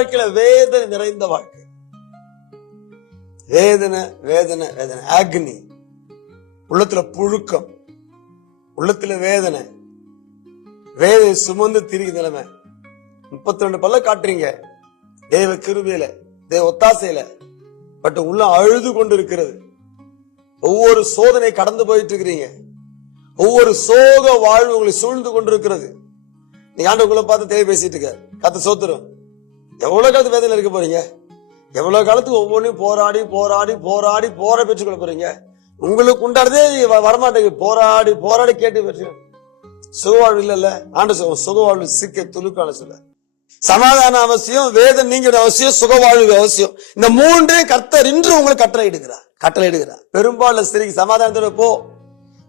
வாழ்க்கையில வேதனை நிறைந்த வாழ்க்கை. வேதனை வேதனை வேதனை, அக்னி, உள்ளத்துல புழுக்கம், உள்ளத்துல வேதனை, வேதனை சுமந்து திரிக்கு நிலைமை. 32 பல்ல காட்டுறீங்க தேவ கிருபையில, தேவ ஒத்தாசையில, பட் உள்ள அழுது கொண்டு இருக்கிறது. ஒவ்வொரு சோதனை கடந்து போயிட்டு இருக்கிறீங்க. ஒவ்வொரு சோக வாழ்வு உங்களை சூழ்ந்து கொண்டு இருக்கிறது. நீங்க ஆண்டவர்களை பார்த்து தேவை பேசிட்டு இருக்க கத்த சோத்துரும். எவ்வளவு காலத்து வேதனை இருக்க போறீங்க? எவ்வளவு காலத்துக்கு ஒவ்வொன்றையும் போராடி போராடி போராடி போர பெற்றுக்கொள்ள போறீங்க? உங்களுக்கு உண்டானதே வரமாட்டேங்க. போராடி போராடி கேட்டு பெற்று சுகவாழ்வு இல்ல. ஆண்டு சுகவாழ்வு சிக்க துலுக்கான சொல்ல. சமாதான அவசியம், வேதனை நீங்க அவசியம், சுகவாழ்வு அவசியம். இந்த மூன்றையும் கர்த்தர் இன்று உங்களுக்கு கட்டளை இடுகிறார். பெரும்பாலும் ஸ்திரீக்கு சமாதானத்தோட போ,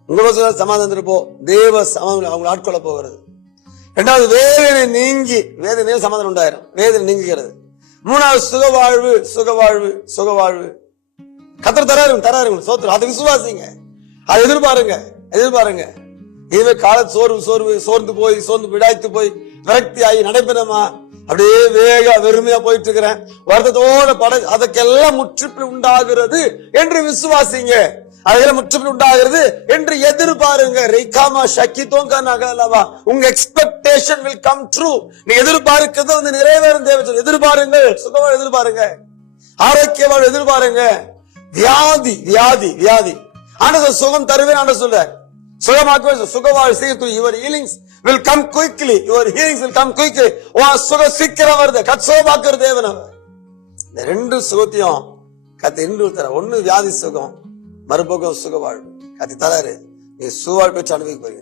உங்களோட சமாதானத்தோட போ, தேவ சமாதானம் அவங்க ஆட்கொள்ள போகிறது. இரண்டாவது, வேதனை நீங்கி, வேதனை சமாதானம் உண்டாயிரும், வேதனை நீங்குகிறது. மூணாவது, சுகவாழ்வு சுகவாழ்வு சுகவாழ்வு கர்த்தர் தராரு சோத்திரம். அது விசுவாசிங்க, அதை எதிர்பாருங்க. இதுவே கால சோர்ந்து போய் விடாய்த்து போய் விரக்தி ஆகி நடைபெறமா அப்படியே வெறுமையா போயிட்டு இருக்கிறேன், வருத்தத்தோட அதுக்கெல்லாம் முற்றுப்புள்ளி உண்டாகிறது என்று விசுவாசிங்க. அதெல்லாம் முற்றுப்புள்ளி உண்டாகிறது என்று எதிர்பாருங்க. உங்க எக்ஸ்பெக்டேஷன் will come true. நீ எதிர்பார்க்கிறது வந்து நிறைவேறும். தேவை எதிர்பாருங்கள், சுகமாக எதிர்பாருங்க, ஆரோக்கியமாக எதிர்பாருங்க. வியாதி வியாதி வியாதி ஆண்டவர் சுகம் தருவேன் ஆண்டவர் சொல்றார். சுகமாக்குவே, சுகவாழ் செய்ய your healings will come quickly. Your healings will come quickly. சுகம் சீக்கிரம் வருது. சுகமாக்குற தேவன் அவர். இந்த ரெண்டு சுகத்தையும் கத்தி இன்று தர. ஒண்ணு வியாதி சுகம், மறுபக்கம் சுகவாழ்வு கத்தி தராரு. நீ சுகவாழ்வு பெற்று அனுபவிக்க போறீங்க.